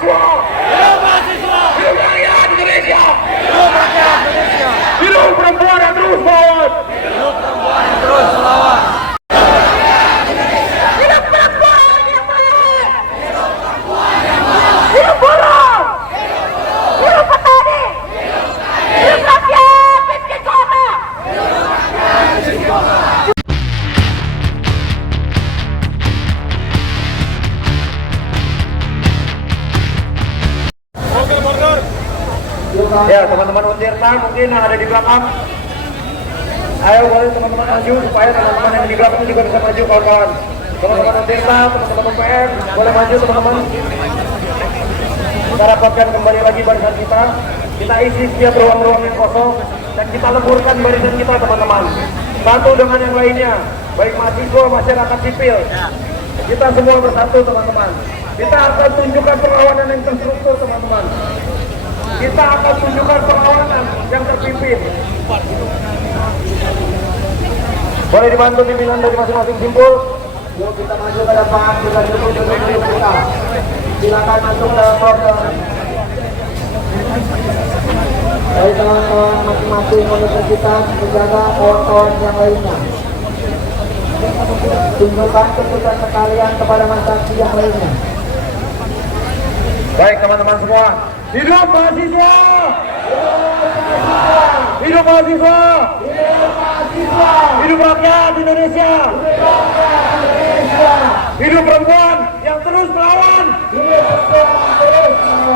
mahasiswa! Hidup mahasiswa! Hidup rakyat Indonesia! Hidup rakyat Indonesia! Hidup perempuan yang terus melawan! Hidup perempuan yang terus melawan! Hidup perempuan yang melawan! Hidup buruh! Hidup petani! Hidup rakyat miskin kota! Ya, teman-teman Untirta mungkin yang ada di belakang. Ayo boleh teman-teman maju supaya teman-teman yang di belakang juga bisa maju kawan-kawan. Teman-teman Untirta, teman-teman UPN, boleh maju teman-teman. Kita rapatkan kembali lagi barisan kita. Kita isi setiap ruang-ruang yang kosong dan kita leburkan barisan kita teman-teman. Satu dengan yang lainnya, baik mahasiswa, masyarakat sipil. Kita semua bersatu teman-teman. Kita akan tunjukkan perlawanan yang terstruktur teman-teman. Kita akan tunjukkan perlawanan yang terpimpin. Boleh dibantu pimpinan dari masing-masing simpul. Yuk kita maju ke depan, kita duduk kita. Silakan masuk dalam program. Baik teman-teman masing-masing universitas menjaga kawan-kawan yang lainnya. Tunjukkan keputusan sekalian kepada masyarakat yang lainnya. Baik teman-teman semua. Hidup mahasiswa! Hidup mahasiswa! Hidup mahasiswa! Hidup rakyat Indonesia! Hidup perempuan yang terus melawan! Hidup perempuan yang terus melawan!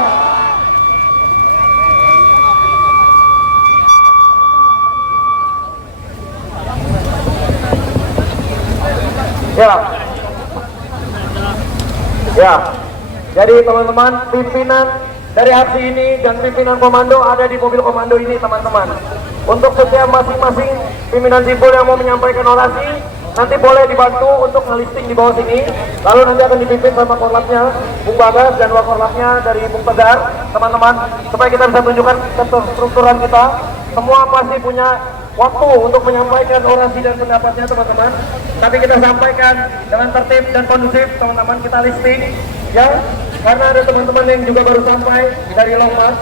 Ya. Jadi teman-teman, pimpinan dari aksi ini dan pimpinan komando ada di mobil komando ini teman-teman. Untuk setiap masing-masing pimpinan simpul yang mau menyampaikan orasi, nanti boleh dibantu untuk ngelisting di bawah sini. Lalu nanti akan dipimpin sama korlapnya, Bung Bagas dan korlapnya dari Bung Tegar, teman-teman. Supaya kita bisa tunjukkan keterstrukturan kita. Semua pasti punya waktu untuk menyampaikan orasi dan pendapatnya teman-teman. Tapi kita sampaikan dengan tertib dan kondusif teman-teman, kita listing ya. Karena ada teman-teman yang juga baru sampai dari Long March,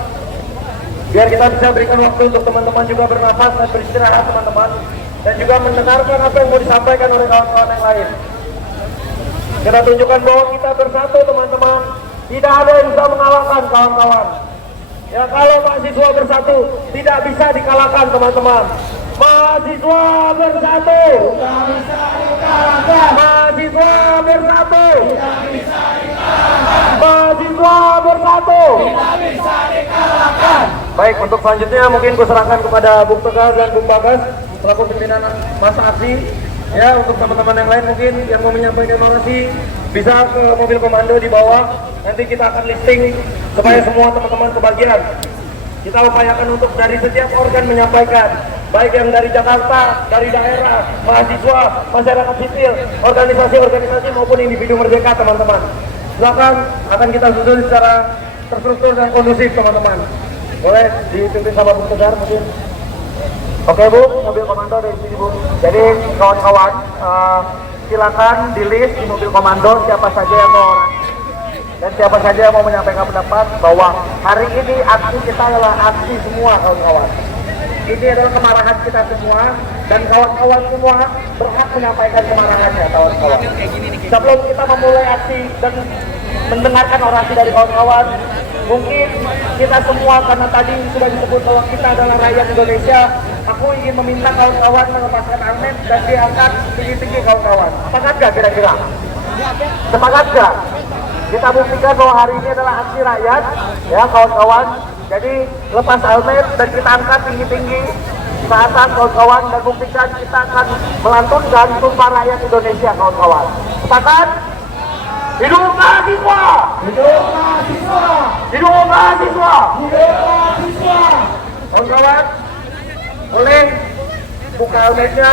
biar kita bisa berikan waktu untuk teman-teman juga bernafas dan beristirahat teman-teman, dan juga mendengarkan apa yang mau disampaikan oleh kawan-kawan yang lain. Kita tunjukkan bahwa kita bersatu teman-teman, tidak ada yang bisa mengalahkan kawan-kawan. Ya, kalau mahasiswa bersatu tidak bisa dikalahkan teman-teman. Mahasiswa bersatu tidak bisa dikalahkan. Mahasiswa bersatu tidak bisa dikalahkan. Mahasiswa bersatu tidak bisa dikalahkan. Baik, untuk selanjutnya mungkin kuserahkan kepada Bung Tegar dan Bung Bagas selaku pimpinan masa aksi. Ya, untuk teman-teman yang lain mungkin yang mau menyampaikan orasi bisa ke mobil komando di bawah. Nanti kita akan listing supaya semua teman-teman kebagian. Kita upayakan untuk dari setiap organ menyampaikan, baik yang dari Jakarta, dari daerah, mahasiswa, masyarakat sipil, organisasi-organisasi maupun individu merdeka teman-teman. Silakan, akan kita susun secara terstruktur dan kondusif teman-teman. Boleh dipimpin sama Bung Tegar mungkin. Oke Bu, mobil komando dari sini Bu. Jadi kawan-kawan, silakan di list di mobil komando siapa saja yang mau orasi dan siapa saja yang mau menyampaikan pendapat bahwa hari ini aksi kita adalah aksi semua kawan-kawan. Ini adalah kemarahan kita semua dan kawan-kawan semua berhak menyampaikan kemarahannya kawan-kawan. Sebelum kita memulai aksi dan mendengarkan orasi dari kawan-kawan, mungkin kita semua karena tadi sudah disebut bahwa kita adalah rakyat Indonesia, aku ingin meminta kawan-kawan melepaskan helmet dan diangkat tinggi-tinggi kawan-kawan. Sepakat gak kira-kira? Sepakat gak? Kita buktikan bahwa hari ini adalah aksi rakyat, ya kawan-kawan. Jadi lepas helmet dan kita angkat tinggi-tinggi ke atas kawan-kawan dan buktikan kita akan melantunkan sumpah rakyat Indonesia kawan-kawan. Sepakat? Hidup mahasiswa! Hidup mahasiswa! Hidup mahasiswa! Hidup mahasiswa! Kawan-kawan, boleh buka helmetnya.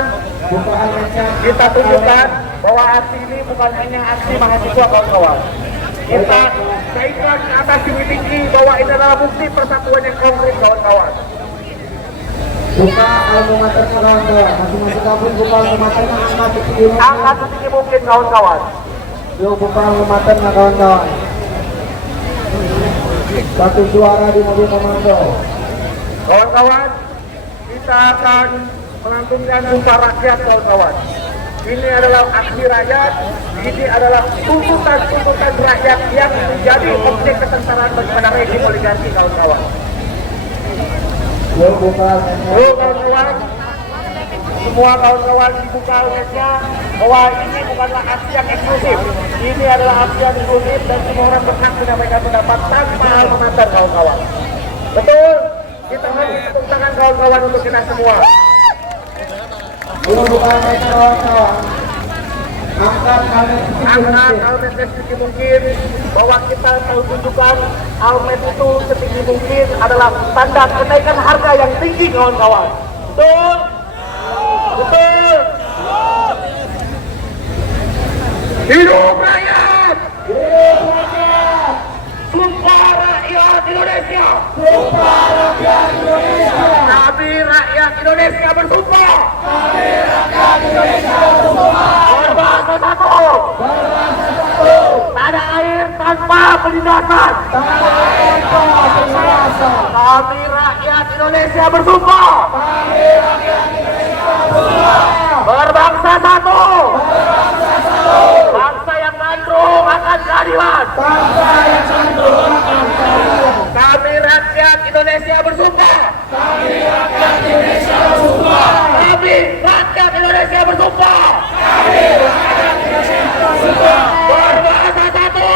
Buka helmetnya. Kita tunjukkan bahwa aksi ini bukan hanya aksi mahasiswa kawan-kawan. Kita kaitkan ke atas tinggi bahwa ini adalah bukti persatuan yang konkret kawan-kawan. Buka alma-mater kawan-kawan, masing-masing kampus buka alma-mater angkat setinggi mungkin kawan-kawan. Yuk buka alma-mater kawan-kawan. Satu suara di mobil komando. Kawan-kawan, kita akan melantunkan sumpah rakyat, kawan-kawan. Ini adalah aksi rakyat, ini adalah tuntutan-tuntutan rakyat yang menjadi objek kesengsaraan daripada rezim oligarki, kawan-kawan. Yuk buka. Yuk kawan-kawan, semua kawan-kawan dibuka webnya bahwa ini bukanlah aksi yang eksklusif. Ini adalah aksi yang inklusif dan semua orang berhak menyampaikan pendapat tanpa alma mater, kawan-kawan. Betul? Kita beri tepuk tangan kawan-kawan untuk kita semua. Yuk buka kawan-kawan. Angkat Almet setinggi mungkin, bahwa kita tahu tunjukkan almet itu setinggi mungkin adalah tanda kenaikan harga yang tinggi, kawan-kawan. Betul? Betul? Hidup rakyat! Hidup rakyat! Sumpah rakyat Indonesia! Sumpah rakyat Indonesia! Kami rakyat Indonesia bersumpah! Kami rakyat Indonesia bersumpah! Berbangsa satu! Berbangsa satu! Tanah air tanpa penindasan! Tanah air tanpa penindasan! Kami rakyat Indonesia bersumpah! Kami rakyat Indonesia bersumpah! Berbangsa satu! Berbangsa satu! Bangsa yang gandrung akan keadilan! Bangsa yang cenderung akan keadilan! Kami rakyat Indonesia bersumpah! Kami rakyat Indonesia bersumpah! Kami rakyat Indonesia bersumpah! Kami rakyat Indonesia bersumpah! Berbangsa satu!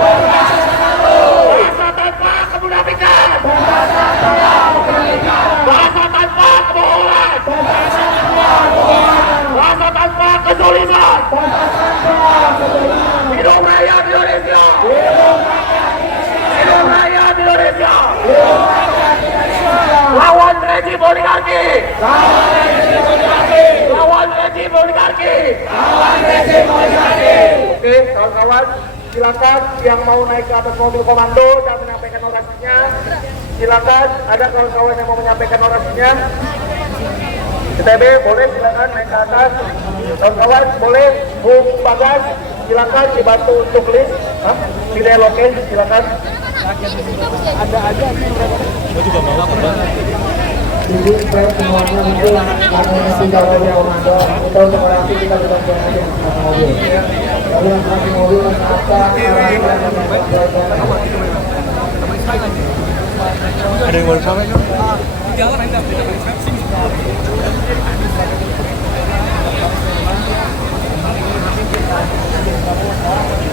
Berbangsa satu! Bangsa tanpa kemunafikan! Berbangsa tanpa kemunafikan! Bangsa tanpa kebohongan! Berbangsa tanpa kebohongan! Bangsa tanpa kezaliman! Berbangsa tanpa kezaliman! Hidup rakyat Indonesia! Hidup rakyat Indonesia! Hidup rakyat Indonesia! Hidup rakyat Indonesia! Lawan rezim oligarki! Lawan rezim oligarki! Lawan rezim oligarki! Lawan rezim oligarki! Oke, kawan-kawan, silakan yang mau naik ke atas mobil komando dan menyampaikan orasinya. Silakan, ada kawan-kawan yang mau menyampaikan orasinya. CTB boleh silakan naik ke atas. Kawan-kawan boleh, Bung Bagas silakan dibantu untuk list. Tidak oke, silakan. Jadi saya semuanya mungkin karena tidak mobil komando kita untuk orasi kita sudah jangan aja masuk mobil. Lalu yang masuk mobil apa Ada yang baru sampai kan? Jalan aja.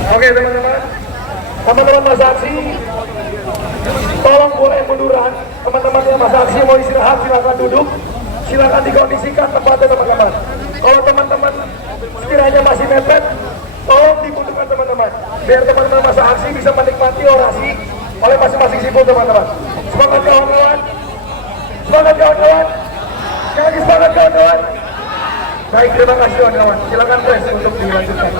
Oke teman-teman, teman-teman masa aksi, tolong boleh munduran. Teman-teman yang masa aksi mau istirahat silakan duduk, silakan dikondisikan tempatnya teman-teman. Kalau teman-teman sekiranya masih mepet, tolong dibutuhkan teman-teman, biar teman-teman masa aksi bisa menikmati orasi oleh masing-masing simpul teman-teman. Semangat kawan-kawan, semangat kawan-kawan, sekali lagi semangat kawan-kawan. Baik, terima kasih kawan-kawan. Silakan press untuk dilanjutkan.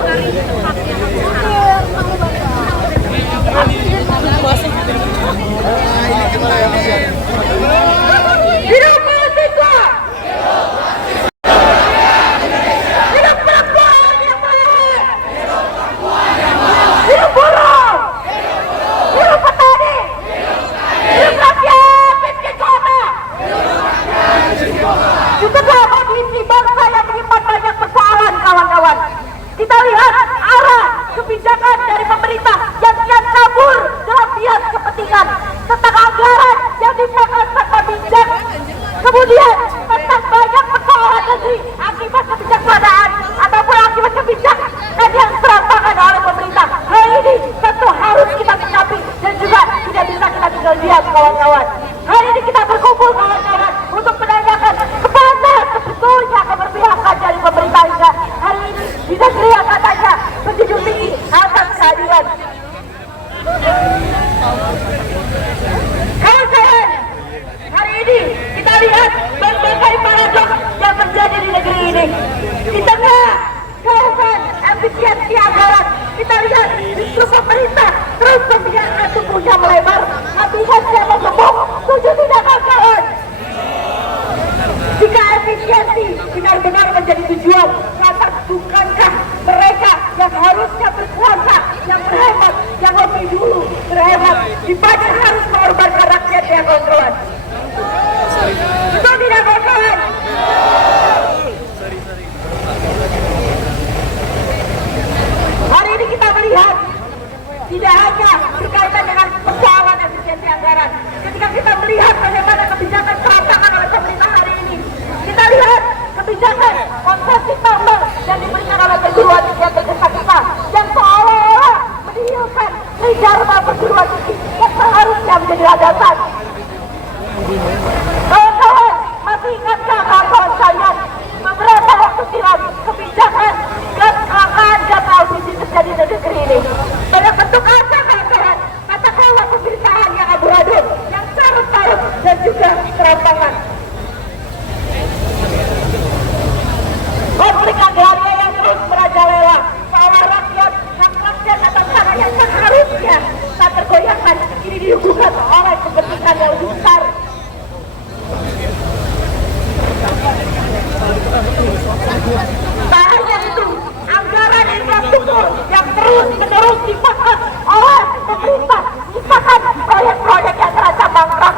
Hidup mahasiswa! Hidup perempuan yang baik! Hidup buruh! Hidup petani! Hidup rakyat miskin kota! Itulah kondisi bangsa yang menyimpan banyak persoalan, kawan-kawan. Kita lihat arah kebijakan dari pemerintah yang kian kabur dalam bias kepentingan, tentang anggaran yang dipakai tanpa bijak, kemudian tentang banyak persoalan negeri akibat kebijaksanaan ataupun akibat kebijakan yang serampangan oleh pemerintah. Hal ini tentu harus kita sikapi dan juga tidak bisa kita tinggal diam, kawan-kawan. Hari ini kita berkumpul, kawan-kawan, untuk menanyakan kepada sebetulnya keberpihakan dari pemerintah hingga hari ini di negeri yang katanya menjunjung tinggi atas keadilan. Kawan-kawan, hari ini kita lihat berbagai paradoks yang terjadi di negeri ini. Di tengah keharusan efisiensi anggaran, kita lihat justru pemerintah terus membiarkan tubuhnya melebar. Habitat siapa gemuk, tujuh tidak kawan. Jika efisiensi benar-benar menjadi tujuan, lantas bukankah mereka yang harusnya berkuasa, yang berhemat, yang lebih dulu berhemat, dibaca harus lihat, tidak hanya berkaitan dengan persoalan efisiensi anggaran. Ketika kita melihat bagaimana kebijakan serampangan oleh pemerintah hari ini, kita lihat kebijakan konsesi tambang yang diberikan oleh perguruan tinggi yang tergesa-gesa, yang seolah-olah menihilkan Dharma perguruan tinggi yang seharusnya menjadi landasan. Kawan-kawan, masih ingatkah kawan-kawan sekalian, beberapa waktu silam kebijakan kecelakaan gas LPG terjadi di negeri ini? Pada bentuk apa kawan-kawan? Katakanlah pemberitaan yang abu-abu, yang carut-carut dan juga serampangan. Konflik agraria yang terus merajalela, seolah rakyat, hak rakyat atas tanah yang seharusnya tak tergoyahkan, ini dihubungkan oleh kepentingan yang lebih besar. Tak hanya itu, anggaran infrastruktur yang terus-menerus dipakai oleh pemerintah, misalkan proyek-proyek yang terancam bangkrut.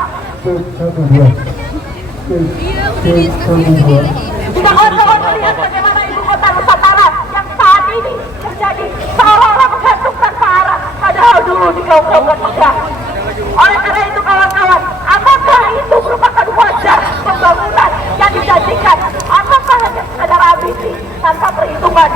Jika kawan-kawan melihat bagaimana ibu kota Nusantara yang saat ini menjadi seolah-olah menggantung tanpa arah, padahal dulu digaung-gaungkan megah. Oleh karena itu kawan-kawan, apakah itu merupakan wajah pembangunan yang dijanjikan? Apakah hanya sekadar ambisi tanpa perhitungan?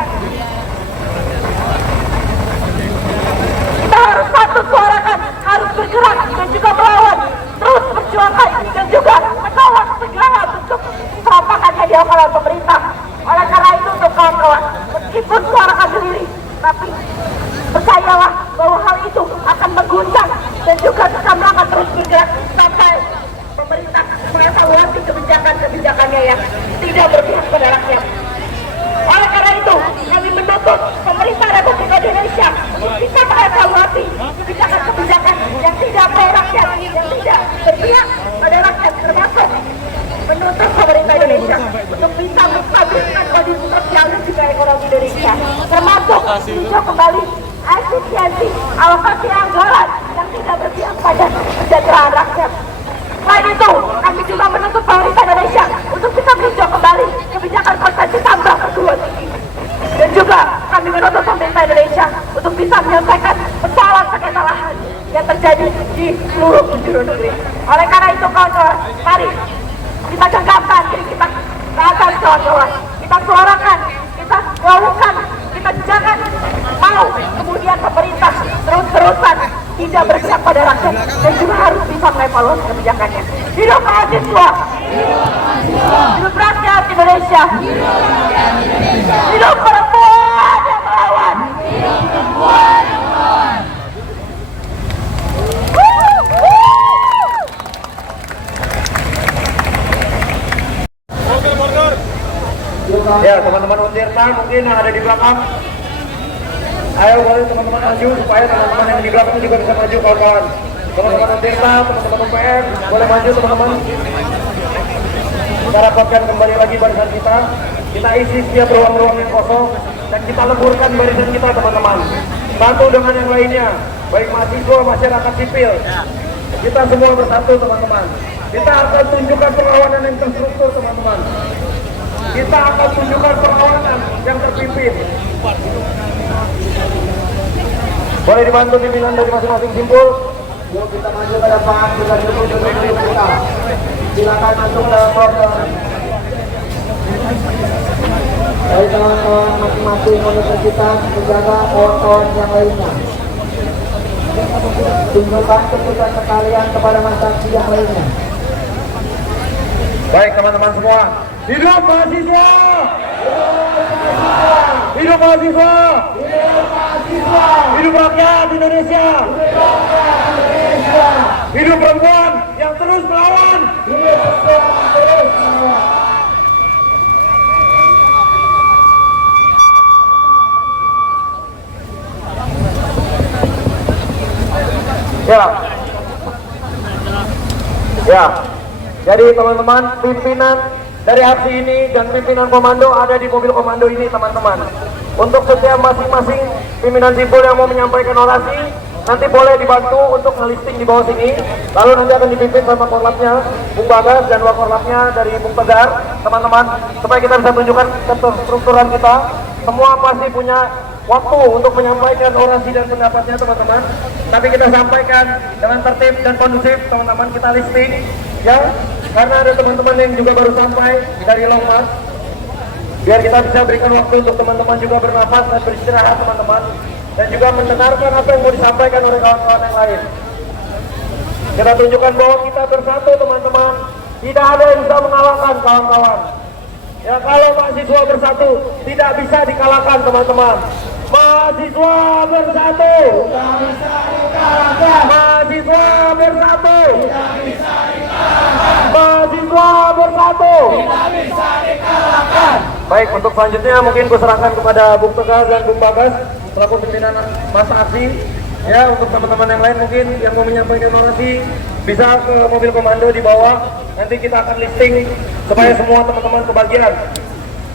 Kita harus satu suarakan, harus bergerak dan juga melawan, terus berjuangkan dan juga menolak segala bentuk serampangan yang dilakukan oleh pemerintah. Oleh karena itu untuk kawan-kawan, meskipun suarakan sendiri, tapi percayalah bahwa hal itu akan mengguncang dan juga kami akan terus bergerak sampai pemerintah mengevaluasi kebijakan-kebijakannya yang tidak berpihak pada rakyat. Oleh karena itu, kami menuntut pemerintah Republik Indonesia untuk bisa mengevaluasi kebijakan-kebijakan yang tidak pro rakyat, yang tidak berpihak pada rakyat, termasuk menuntut pemerintah Indonesia untuk bisa menstabilkan kondisi sosial dan juga ekonomi Indonesia, termasuk meninjau kembali efisiensi alokasi anggaran yang tidak berpihak pada kesejahteraan rakyat. Selain itu, kami juga menuntut pemerintah Indonesia untuk bisa meninjau kembali kebijakan konsesi tambang perguruan tinggi. Dan juga kami menuntut pemerintah Indonesia untuk bisa menyelesaikan persoalan sengketa lahan yang terjadi di seluruh penjuru negeri. Oleh karena itu kawan-kawan, mari kita genggamkan diri kita ke atas kawan-kawan. Kita suarakan, kita gaungkan, kita jangan mau kemudian pemerintah terus-terusan tidak berpihak pada rakyat dan juga harus bisa mengevaluasi kebijakannya. Hidup mahasiswa, hidup rakyat Indonesia, hidup perempuan yang melawan. Ya, teman-teman Untirta mungkin yang ada di belakang, ayo boleh teman-teman maju supaya teman-teman yang di belakang juga bisa maju kawan-kawan. Teman-teman Untirta, teman-teman UPN, boleh maju teman-teman. Kita rapatkan kembali lagi barisan kita. Kita isi setiap ruang-ruang yang kosong dan kita leburkan barisan kita teman-teman. Satu dengan yang lainnya, baik mahasiswa, masyarakat sipil. Kita semua bersatu teman-teman. Kita akan tunjukkan perlawanan yang terstruktur teman-teman. Kita akan tunjukkan perlawanan yang terpimpin. Boleh dibantu pimpinan dari masing-masing simpul. Yuk kita maju ke depan, kita duduk kita. Silakan masuk dalam proses. Baik kawan-kawan masing-masing universitas menjaga kawan-kawan yang lainnya. Tunjukkan keputusan sekalian kepada masyarakat yang lainnya. Baik teman-teman semua. Hidup mahasiswa! Hidup mahasiswa! Hidup rakyat Indonesia! Hidup perempuan yang terus melawan! Ya. Jadi teman-teman, pimpinan dari aksi ini dan pimpinan komando ada di mobil komando ini teman-teman. Untuk setiap masing-masing pimpinan simpul yang mau menyampaikan orasi, nanti boleh dibantu untuk ngelisting di bawah sini. Lalu nanti akan dipimpin sama korlapnya, Bung Bagas dan wakorlapnya dari Bung Tegar, teman-teman, supaya kita bisa tunjukkan keterstrukturan kita. Semua pasti punya waktu untuk menyampaikan orasi dan pendapatnya teman-teman. Tapi kita sampaikan dengan tertib dan kondusif teman-teman, kita listing ya. Karena ada teman-teman yang juga baru sampai dari Long March. Biar kita bisa berikan waktu untuk teman-teman juga bernafas dan beristirahat teman-teman. Dan juga mendengarkan apa yang mau disampaikan oleh kawan-kawan yang lain. Kita tunjukkan bahwa kita bersatu teman-teman. Tidak ada yang bisa mengalahkan kawan-kawan. Ya, kalau mahasiswa bersatu tidak bisa dikalahkan teman-teman. Mahasiswa bersatu tidak bisa dikalahkan. Mahasiswa bersatu tidak bisa dikalahkan. Mahasiswa bersatu tidak bisa dikalahkan. Baik, untuk selanjutnya mungkin kuserahkan kepada Bung Tegar dan Bung Bagas selaku pimpinan masa aksi. Ya, untuk teman-teman yang lain mungkin yang mau menyampaikan orasi bisa ke mobil komando di bawah. Nanti kita akan listing supaya semua teman-teman kebagian.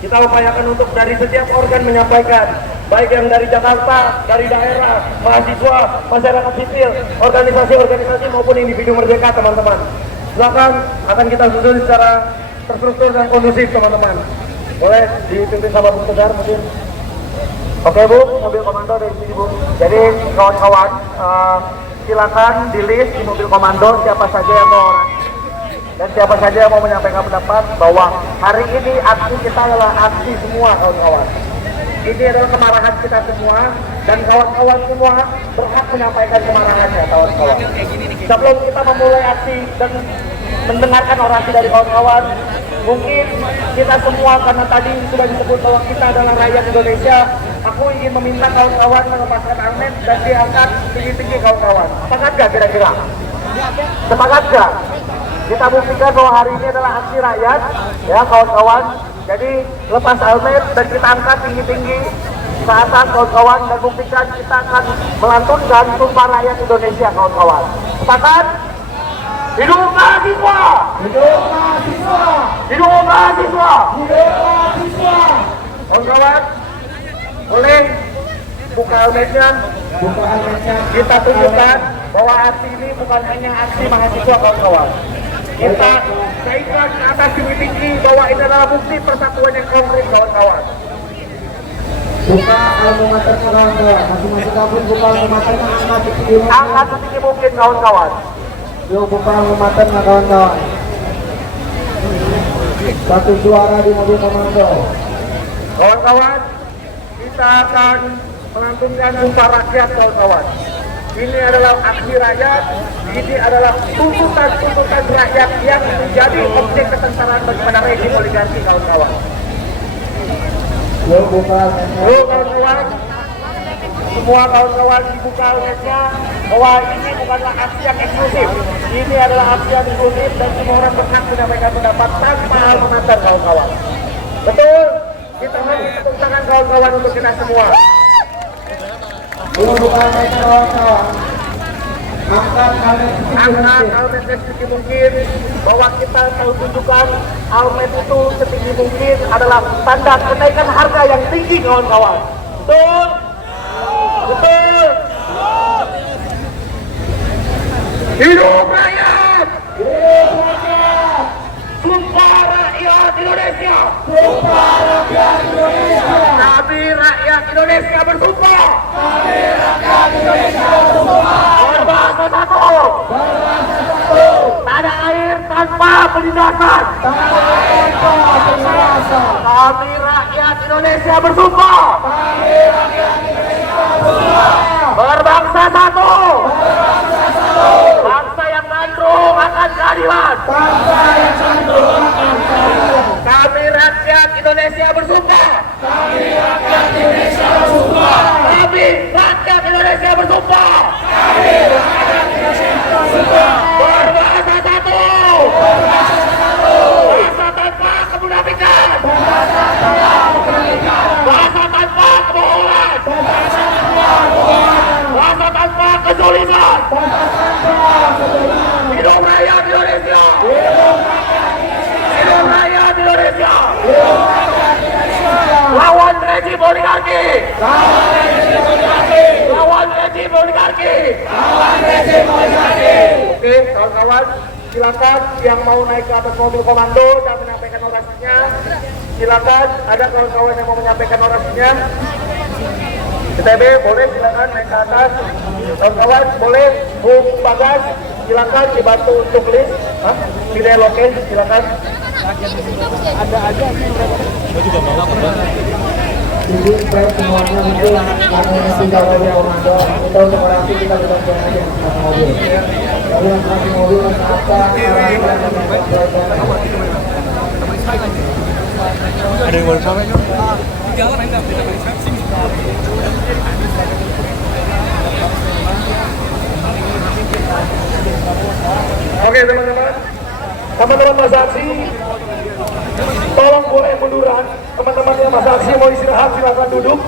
Kita upayakan untuk dari setiap organ menyampaikan, baik yang dari Jakarta, dari daerah, mahasiswa, masyarakat sipil, organisasi-organisasi maupun individu merdeka teman-teman. Silakan, akan kita susun secara terstruktur dan kondusif teman-teman. Boleh dipimpin sama Bung Tegar mungkin. Oke Bu, mobil komando dari sini Bu. Jadi kawan-kawan silakan di list di mobil komando siapa saja yang mau orasi dan siapa saja yang mau menyampaikan pendapat bahwa hari ini aksi kita adalah aksi semua kawan-kawan. Ini adalah kemarahan kita semua dan kawan-kawan semua berhak menyampaikan kemarahannya kawan-kawan. Sebelum kita memulai aksi dan mendengarkan orasi dari kawan-kawan, mungkin kita semua karena tadi sudah disebut bahwa kita adalah rakyat Indonesia. Aku ingin meminta kawan-kawan melepaskan helmet dan diangkat tinggi-tinggi kawan-kawan. Sepakat gak kira-kira? Sepakat gak? Kita buktikan bahwa hari ini adalah aksi rakyat, ya kawan-kawan. Jadi lepas helmet dan kita angkat tinggi-tinggi ke atas kawan-kawan dan buktikan kita akan melantunkan sumpah rakyat Indonesia kawan-kawan. Sepakat? Hidup mahasiswa! Hidup mahasiswa! Hidup mahasiswa! Hidup mahasiswa! Kawan-kawan, boleh buka helmetnya. Buka helmetnya. Kita tunjukkan bahwa aksi ini bukan hanya aksi mahasiswa kawan-kawan. Kita naikkan ke atas tinggi-tinggi bahwa ini adalah bukti persatuan yang konkret kawan-kawan. Buka alma-mater kawan-kawan. Masing-masing kampus buka alma-maternya angkat setinggi mungkin. Angkat setinggi mungkin kawan-kawan. Yuk buka alma-maternya kawan-kawan. Satu suara di mobil komando. Kawan-kawan, kita akan melantunkan sumpah rakyat kawan-kawan. Ini adalah aksi rakyat, ini adalah tuntutan-tuntutan rakyat yang menjadi objek kesengsaraan bagaimana rejim oligarki kawan-kawan. Yuk buka helmetnya. Yuk kawan-kawan, semua kawan-kawan dibuka helmetnya bahwa ini bukanlah aksi yang eksklusif. Ini adalah aksi yang inklusif dan semua orang berhak menyampaikan pendapat tanpa alma-mater kawan-kawan. Betul? Kita beri tepuk tangan kawan-kawan untuk kita semua. Yuk buka helmetnya kawan-kawan. Angkat helmet setinggi Angkat mungkin. helmet setinggi mungkin bahwa kita tahu tunjukkan helmet itu setinggi mungkin adalah tanda kenaikan harga yang tinggi kawan-kawan. Betul? Betul? Hidup rakyat! Hidup rakyat! Sumpah rakyat Indonesia! Sumpah rakyat Indonesia! Kami rakyat Indonesia bersumpah! Kami rakyat Indonesia bersumpah! Berbangsa satu! Berbangsa satu! Tanah air tanpa penindasan! Tanah air tanpa penindasan! Kami rakyat Indonesia bersumpah! Kami rakyat Indonesia bersumpah! Berbangsa satu! Berbangsa satu! Bangsa yang gandrung akan keadilan! Bangsa yang santun akan keadilan! Kami rakyat Indonesia bersumpah! Kami rakyat Indonesia bersumpah! Kami rakyat Indonesia bersumpah! Kami rakyat Indonesia bersumpah! Berbangsa satu! Berbangsa satu! Bangsa tanpa kemunafikan! Bangsa tanpa kemunafikan! Bangsa tanpa kebohongan! Bangsa tanpa kebohongan! Bangsa tanpa kezaliman! Bangsa tanpa kezaliman! Hidup rakyat Indonesia! Hidup rakyat Indonesia! Hidup rakyat Indonesia! Hidup rakyat Indonesia! Lawan rejim oligarki! Lawan rejim oligarki! Lawan rejim oligarki! Lawan rejim oligarki! Oke, kawan-kawan, silakan yang mau naik ke atas mobil komando dan menyampaikan orasinya. Silakan, ada kawan-kawan yang mau menyampaikan orasinya. ITB boleh silakan naik ke atas. Kawan-kawan boleh Bung Bagas silakan dibantu untuk list. Tidak oke silakan. Jadi baik semuanya mungkin karena ini tinggal mobil komando kita untuk orasi kita bekerja aja sama mobil. Tapi masing mobil apa Ada yang baru sampai kan? Jalan enggak? Oke teman-teman, teman-teman masa aksi, tolong boleh munduran. Teman-teman yang masa aksi mau istirahat silakan duduk,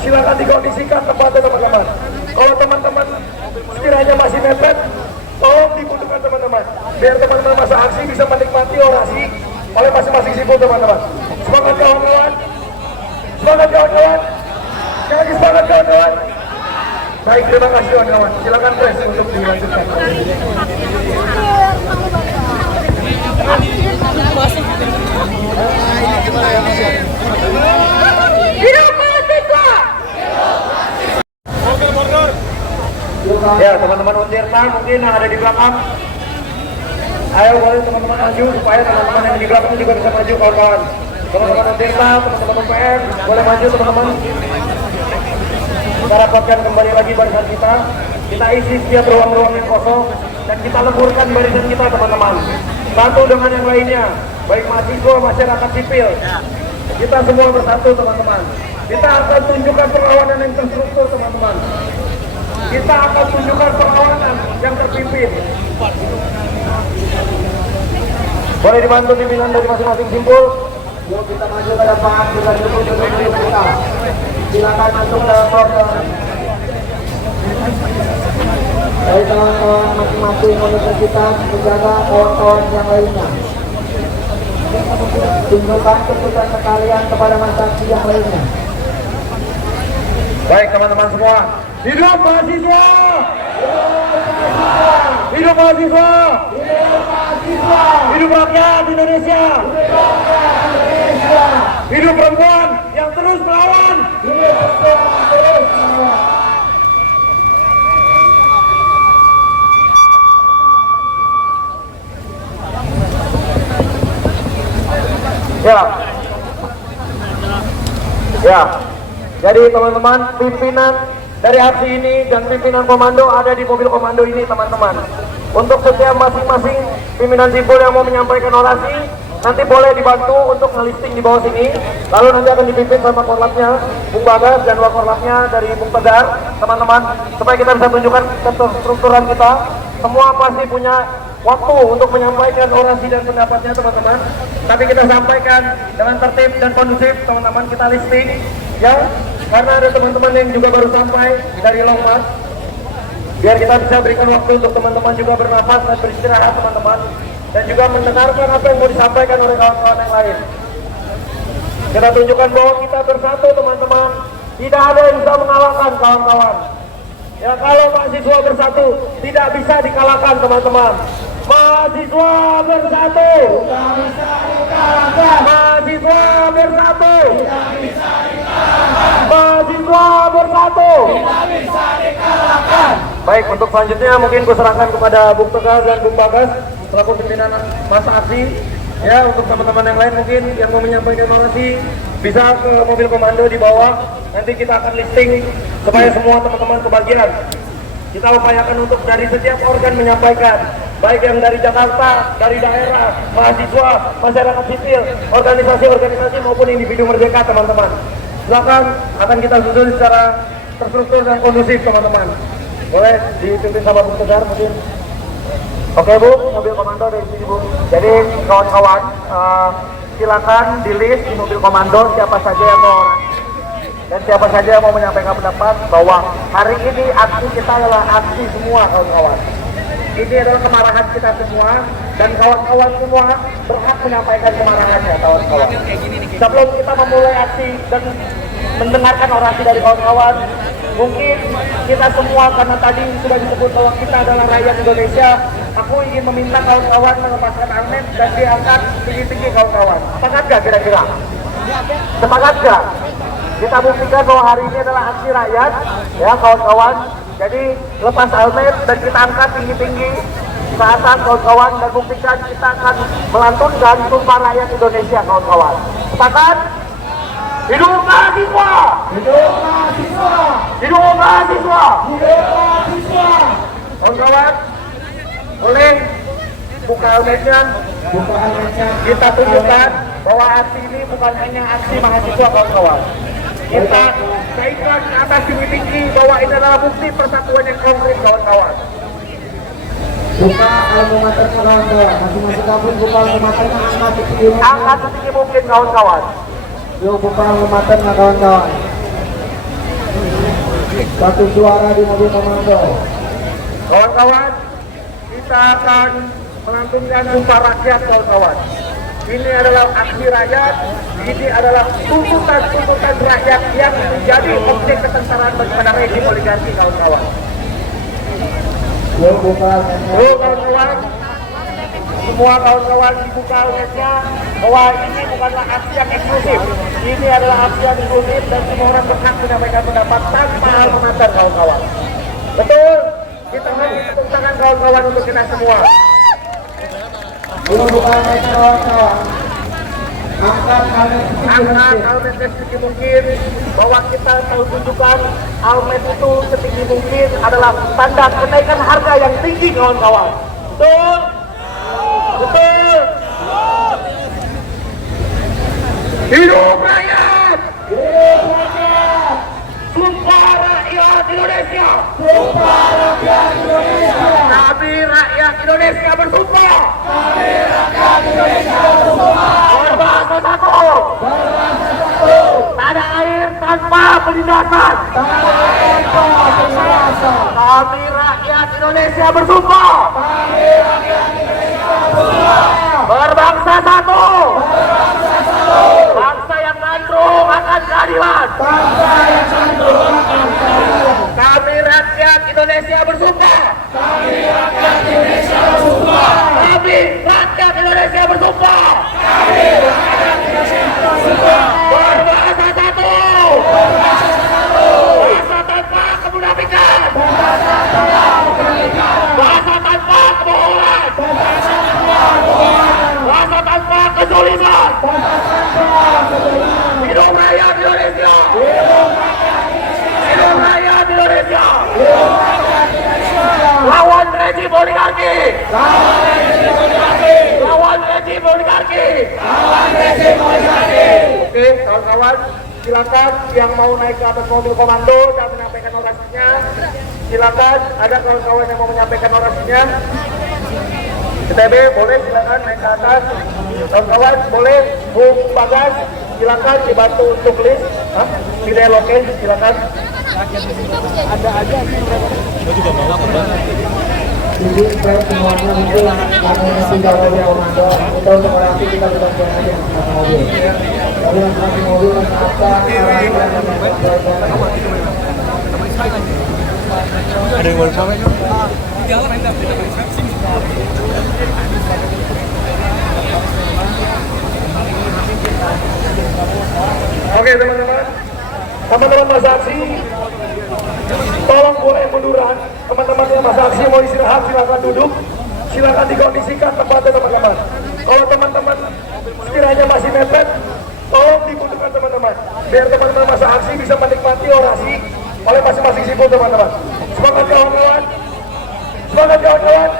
silakan dikondisikan tempatnya teman-teman. Kalau teman-teman sekiranya masih mepet, tolong dibutuhkan teman-teman, biar teman-teman masa aksi bisa menikmati orasi oleh masing-masing simpul teman-teman. Semangat kawan-kawan, semangat kawan-kawan, sekali lagi semangat kawan-kawan. Baik, terima kasih kawan-kawan. Silakan press untuk dilanjutkan. Hidup mahasiswa! Ya, teman-teman Untirta mungkin yang ada di belakang. Ayo boleh teman-teman maju supaya teman-teman yang di belakang juga bisa maju kawan-kawan. Teman-teman Untirta, teman-teman UPN, boleh maju teman-teman. Kita rapatkan kembali lagi barisan kita. Kita isi setiap ruang-ruang yang kosong dan kita leburkan barisan kita teman-teman. Satu dengan yang lainnya, baik mahasiswa, masyarakat sipil. Kita semua bersatu teman-teman. Kita akan tunjukkan perlawanan yang terstruktur teman-teman. Kita akan tunjukkan perlawanan yang terpimpin. Boleh dibantu pimpinan dari masing-masing simpul. Yuk kita maju ke depan, kita duduk kita. Silakan masuk dalam proses. Baik kawan-kawan masing-masing universitas menjaga kawan-kawan yang lainnya. Tunjukkan keputusan sekalian kepada masyarakat yang lainnya. Baik teman-teman semua. Hidup mahasiswa! Hidup mahasiswa! Hidup rakyat Indonesia! Hidup perempuan yang terus melawan! Ya. Jadi teman-teman, pimpinan dari aksi ini dan pimpinan komando ada di mobil komando ini teman-teman. Untuk setiap masing-masing pimpinan simpul yang mau menyampaikan orasi, nanti boleh dibantu untuk ngelisting di bawah sini. Lalu nanti akan dipimpin sama korlapnya, Bung Bagas dan korlapnya dari Bung Tegar, teman-teman. Supaya kita bisa tunjukkan keterstrukturan kita. Semua pasti punya waktu untuk menyampaikan orasi dan pendapatnya teman-teman. Tapi kita sampaikan dengan tertib dan kondusif teman-teman, kita listing ya. Karena ada teman-teman yang juga baru sampai dari Long March, biar kita bisa berikan waktu untuk teman-teman juga bernafas dan beristirahat teman-teman, dan juga mendengarkan apa yang mau disampaikan oleh kawan-kawan yang lain. Kita tunjukkan bahwa kita bersatu teman-teman, tidak ada yang bisa mengalahkan kawan-kawan. Ya, kalau mahasiswa bersatu tidak bisa dikalahkan teman-teman. Mahasiswa bersatu tidak bisa dikalahkan. Mahasiswa bersatu tidak bisa dikalahkan. Mahasiswa bersatu tidak bisa dikalahkan. Baik, untuk selanjutnya mungkin aku serahkan kepada Bung Tegar dan Bung Bagas selaku pimpinan masa aksi. Ya, untuk teman-teman yang lain mungkin yang mau menyampaikan orasi bisa ke mobil komando di bawah. Nanti kita akan listing supaya semua teman-teman kebagian. Kita upayakan untuk dari setiap organ menyampaikan, baik yang dari Jakarta, dari daerah, mahasiswa, masyarakat sipil, organisasi-organisasi maupun individu merdeka teman-teman. Silakan, akan kita susun secara terstruktur dan kondusif teman-teman. Boleh dipimpin sama Bung Tegar mungkin. Oke Bu, mobil komando dari sini Bu. Jadi kawan-kawan, silakan di list di mobil komando siapa saja yang mau dan siapa saja yang mau menyampaikan pendapat bahwa hari ini aksi kita adalah aksi semua kawan-kawan. Ini adalah kemarahan kita semua dan kawan-kawan semua berhak menyampaikan kemarahannya kawan-kawan. Sebelum kita memulai aksi dan mendengarkan orasi dari kawan-kawan, mungkin kita semua karena tadi sudah disebut bahwa kita adalah rakyat Indonesia, aku ingin meminta kawan-kawan melepaskan helmet dan diangkat tinggi-tinggi kawan-kawan. Sepakat gak kira-kira? Sepakat gak? kita buktikan bahwa hari ini adalah aksi rakyat, ya kawan-kawan. Jadi lepas helmet dan kita angkat tinggi-tinggi ke atas kawan-kawan dan buktikan kita akan melantunkan Sumpah Rakyat Indonesia kawan-kawan. Sepakat? Hidup mahasiswa! Hidup mahasiswa! Hidup mahasiswa! Hidup mahasiswa! Kawan-kawan, boleh buka helmetnya. Buka helmetnya. Kita tunjukkan bahwa aksi ini bukan hanya aksi mahasiswa kawan-kawan. Kita kaitkan ke atas tinggi-tinggi bahwa ini adalah bukti persatuan yang konkret kawan-kawan. Buka alma maternya kawan-kawan. Masing-masing kampus buka alma maternya, angkat setinggi mungkin. Angkat setinggi mungkin kawan-kawan. Yuk buka alma maternya kawan-kawan. Satu suara di mobil komando. Kawan-kawan, kita akan melantunkan Sumpah Rakyat kawan-kawan. Ini adalah aksi rakyat, ini adalah tuntutan-tuntutan rakyat yang menjadi objek kesengsaraan bagi rejim oligarki kawan-kawan. Yuk buka helmetnya. Yuk kawan-kawan, semua kawan-kawan dibuka helmetnya bahwa ini bukanlah aksi yang eksklusif. Ini adalah aksi yang inklusif dan semua orang berhak menyampaikan pendapat tanpa alma mater kawan-kawan. Betul? Kita beri tepuk tangan kawan-kawan untuk kita semua. Yuk buka helmetnya kawan-kawan. Angkat helmet setinggi Angkat mungkin. helmet setinggi mungkin bahwa kita tahu tunjukkan helmet itu setinggi mungkin adalah tanda kenaikan harga yang tinggi kawan-kawan. Betul? Betul? Hidup rakyat! Hidup rakyat! Sumpah Rakyat Indonesia! Sumpah rakyat Indonesia! Kami rakyat Indonesia bersumpah! Kami rakyat Indonesia bersumpah! Berbangsa satu! Berbangsa satu! Tanah air tanpa penindasan! Tanah air tanpa penindasan! Kami rakyat Indonesia bersumpah! Kami rakyat Indonesia bersumpah! Berbangsa satu! Berbangsa satu! Bangsa yang gandrung akan keadilan! Bangsa yang santun akan keadilan! Kami rakyat Indonesia bersumpah! Kami rakyat Indonesia bersumpah! Kami rakyat Indonesia bersumpah! Kami rakyat Indonesia bersumpah! Berbangsa satu! Berbangsa satu! Bangsa tanpa kemunafikan! Bangsa tanpa kemunafikan! Bangsa tanpa kebohongan! Bangsa tanpa kebohongan! Bangsa tanpa kezaliman! Bangsa tanpa kezaliman! Hidup rakyat Indonesia! Hidup rakyat Indonesia! Hidup rakyat Indonesia! Hidup rakyat Indonesia! Lawan rejim oligarki! Lawan rejim oligarki! Lawan rejim oligarki! Lawan rejim oligarki! Oke, kawan-kawan, silakan yang mau naik ke atas mobil komando dan menyampaikan orasinya. Silakan, ada kawan-kawan yang mau menyampaikan orasinya. CTB boleh silakan naik ke atas. Kawan-kawan boleh, Bung Bagas silakan dibantu untuk list. Tidak oke, silakan. Jadi baik semuanya mungkin kami tinggal mobil komando. Kita untuk orasi kita bergantian aja sama mobil. Tapi masing-masing mobil menetapkan arahnya dan menetapkan. Ada yang baru sampai kan? Jalan enggak? Oke teman-teman, teman-teman masa aksi, tolong boleh munduran. Teman-teman yang masa aksi mau istirahat silakan duduk, silakan dikondisikan tempatnya teman-teman. Kalau teman-teman sekiranya masih mepet, tolong dibutuhkan teman-teman, biar teman-teman masa aksi bisa menikmati orasi oleh masing-masing simpul teman-teman. Semangat kawan-kawan, semangat kawan-kawan,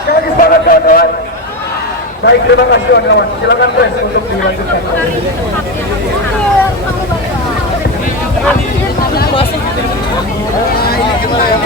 sekali lagi semangat kawan-kawan. Baik, terima kasih kawan-kawan. Silakan press untuk dilanjutkan. Ini gimana ya?